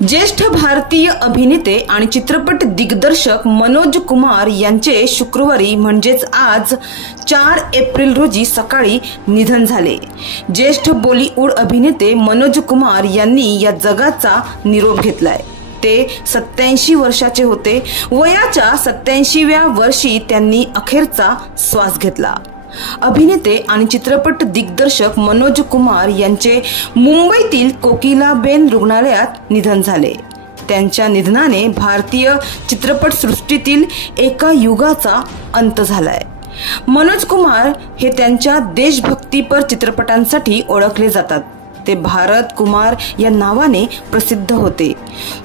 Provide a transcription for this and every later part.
ज्येष्ठ भारतीय अभिनेते आणि चित्रपट दिग्दर्शक मनोज कुमार यांचे शुक्रवारी म्हणजेच आज 4 एप्रिल रोजी सकाळी निधन झाले। ज्येष्ठ बॉलिवूड अभिनेते मनोज कुमार यांनी या जगाचा निरोप घेतलाय। ते 87 वर्षाचे होते। वयाच्या 87व्या वर्षी त्यांनी अखेरचा श्वास घेतला। अभिनेते आणि चित्रपट दिग्दर्शक मनोज कुमार यांचे मुंबईतील कोकिलाबेन रुग्णालयात निधन झाले। त्यांच्या निधनाने भारतीय चित्रपट सृष्टीतील एका युगाचा अंत झालाय। मनोज कुमार हे त्यांच्या देशभक्तीपर चित्रपटांसाठी ओळखले जातात। ते भारत कुमार या नावाने प्रसिद्ध होते।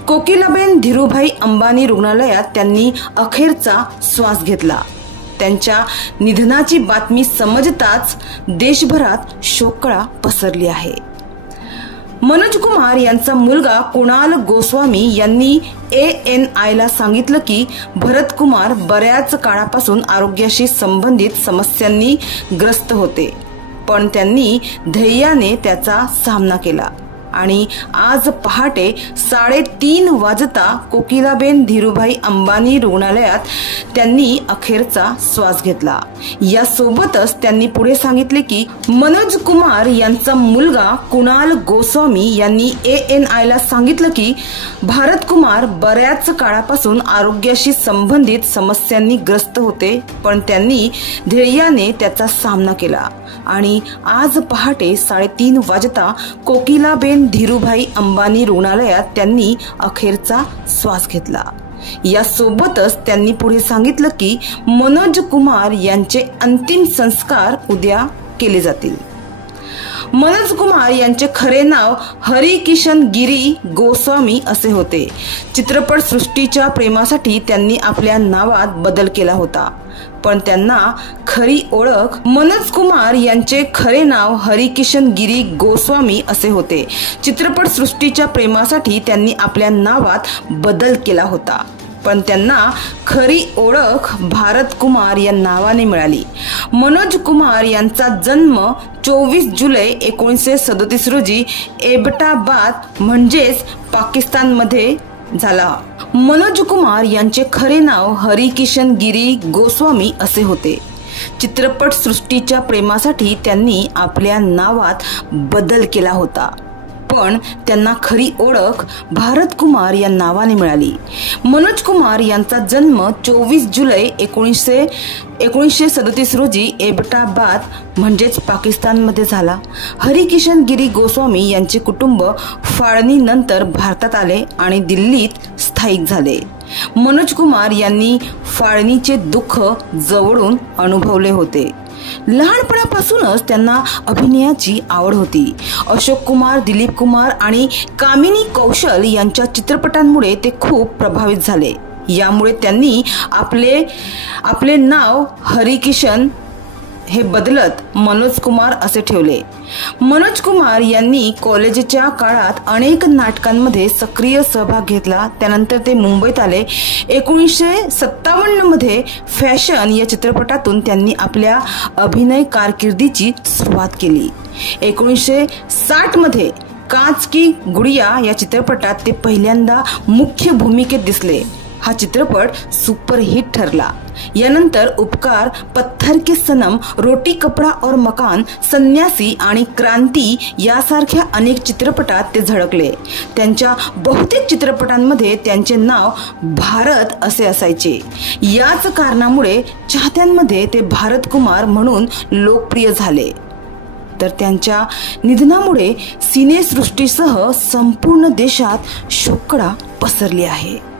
कोकिलाबेन धीरूभाई अंबानी रुग्णालयात त्यांनी अखेरचा श्वास घेतला। त्यांच्या निधनाची बातमी समजताच देशभरात शोककळा पसरली आहे। मनोज कुमार यांचा मुलगा कुणाल गोस्वामी यांनी ANI ला सांगितलं की भरत कुमार बऱ्याच काळापासून आरोग्याशी संबंधित समस्यांनी ग्रस्त होते, पण त्यांनी धैर्याने त्याचा सामना केला आणि आज पहाटे 3:30 वाजता कोकिलाबेन धीरूभाई अंबानी रुग्णालयात त्यांनी अखेरचा श्वास घेतला। यासोबतच त्यांनी पुढे सांगितले की मनोज कुमार यांचा मुलगा कुणाल गोस्वामी यांनी ANI ला सांगितलं की भारत कुमार बऱ्याच काळापासून आरोग्याशी संबंधित समस्यांनी ग्रस्त होते, पण त्यांनी धैर्याने त्याचा सामना केला आणि आज पहाटे 3:30 वाजता कोकिलाबेन धीरूभाई अंबानी रुग्णालयात त्यांनी अखेरचा श्वास घेतला। यासोबतच त्यांनी पुढे सांगितलं की मनोज कुमार यांचे अंतिम संस्कार उद्या केले जातील। मनोज कुमार यांचे खरे नाव हरिकिशन गिरी गोस्वामी असे होते। चित्रपट सृष्टीच्या प्रेमासाठी त्यांनी आपल्या नावात बदल केला होता, पण त्यांना खरी ओळख मनोज कुमार यांचे खरे नाव हरिकिशन गिरी गोस्वामी असे होते। चित्रपट सृष्टीच्या प्रेमासाठी त्यांनी आपल्या नावात बदल केला होता, पण त्यांना खरी ओळख भारत कुमार या नावाने मिळाली। मनोज कुमार यांचा जन्म 24 जुलै 1937 रोजी एबटाबाद म्हणजेच पाकिस्तानमध्ये झाला। मनोज कुमार यांचे खरे नाव हरिकिशन गिरी गोस्वामी असे होते। चित्रपट सृष्टीच्या प्रेमासाठी त्यांनी आपल्या नावात बदल केला होता, पण त्यांना खरी ओळख भारत कुमार या नावाने मिळाली। मनोज कुमार यांचा जन्म 24 जुलै 1937 रोजी एबटाबाद म्हणजेच पाकिस्तानमध्ये झाला। हरिकिशन गिरी गोस्वामी यांचे कुटुंब फाळणीनंतर भारतात आले आणि दिल्लीत स्थायिक झाले। मनोज कुमार यांनी फाळणीचे दुःख जवळून अनुभवले होते। लहानपणापासूनच त्यांना अभिनयाची आवड होती। अशोक कुमार, दिलीप कुमार आणि कामिनी कौशल यांच्या चित्रपटांमुळे ते खूप प्रभावित झाले। यामुळे त्यांनी आपले नाव हरिकिशन हे बदलत मनोज कुमार असे ठेवले। मनोज कुमार यांनी कॉलेजच्या काळात अनेक नाटकांमध्ये सक्रिय सहभाग घेतला। त्यानंतर ते मुंबईत आले। 1957 मध्ये फॅशन या चित्रपटातून त्यांनी आपल्या अभिनय कारकिर्दीची सुरुवात केली। 1960 मध्ये कांच की गुडिया या चित्रपटात ते पहिल्यांदा मुख्य भूमिकेत दिसले। हा चित्रपट सुपरहिट ठरला। यानंतर उपकार, पत्थर के सनम, रोटी कपडा और मकान, संन्यासी आणि क्रांती यासारख्या अनेक चित्रपटात ते झळकले। त्यांच्या बहुतेक चित्रपटांमध्ये त्यांचे नाव भारत असे असायचे। याच कारणामुळे चाहत्यांमध्ये ते भारत कुमार म्हणून लोकप्रिय झाले। तर त्यांच्या निधनामुळे सिनेसृष्टीसह संपूर्ण देशात शोककळा पसरली आहे।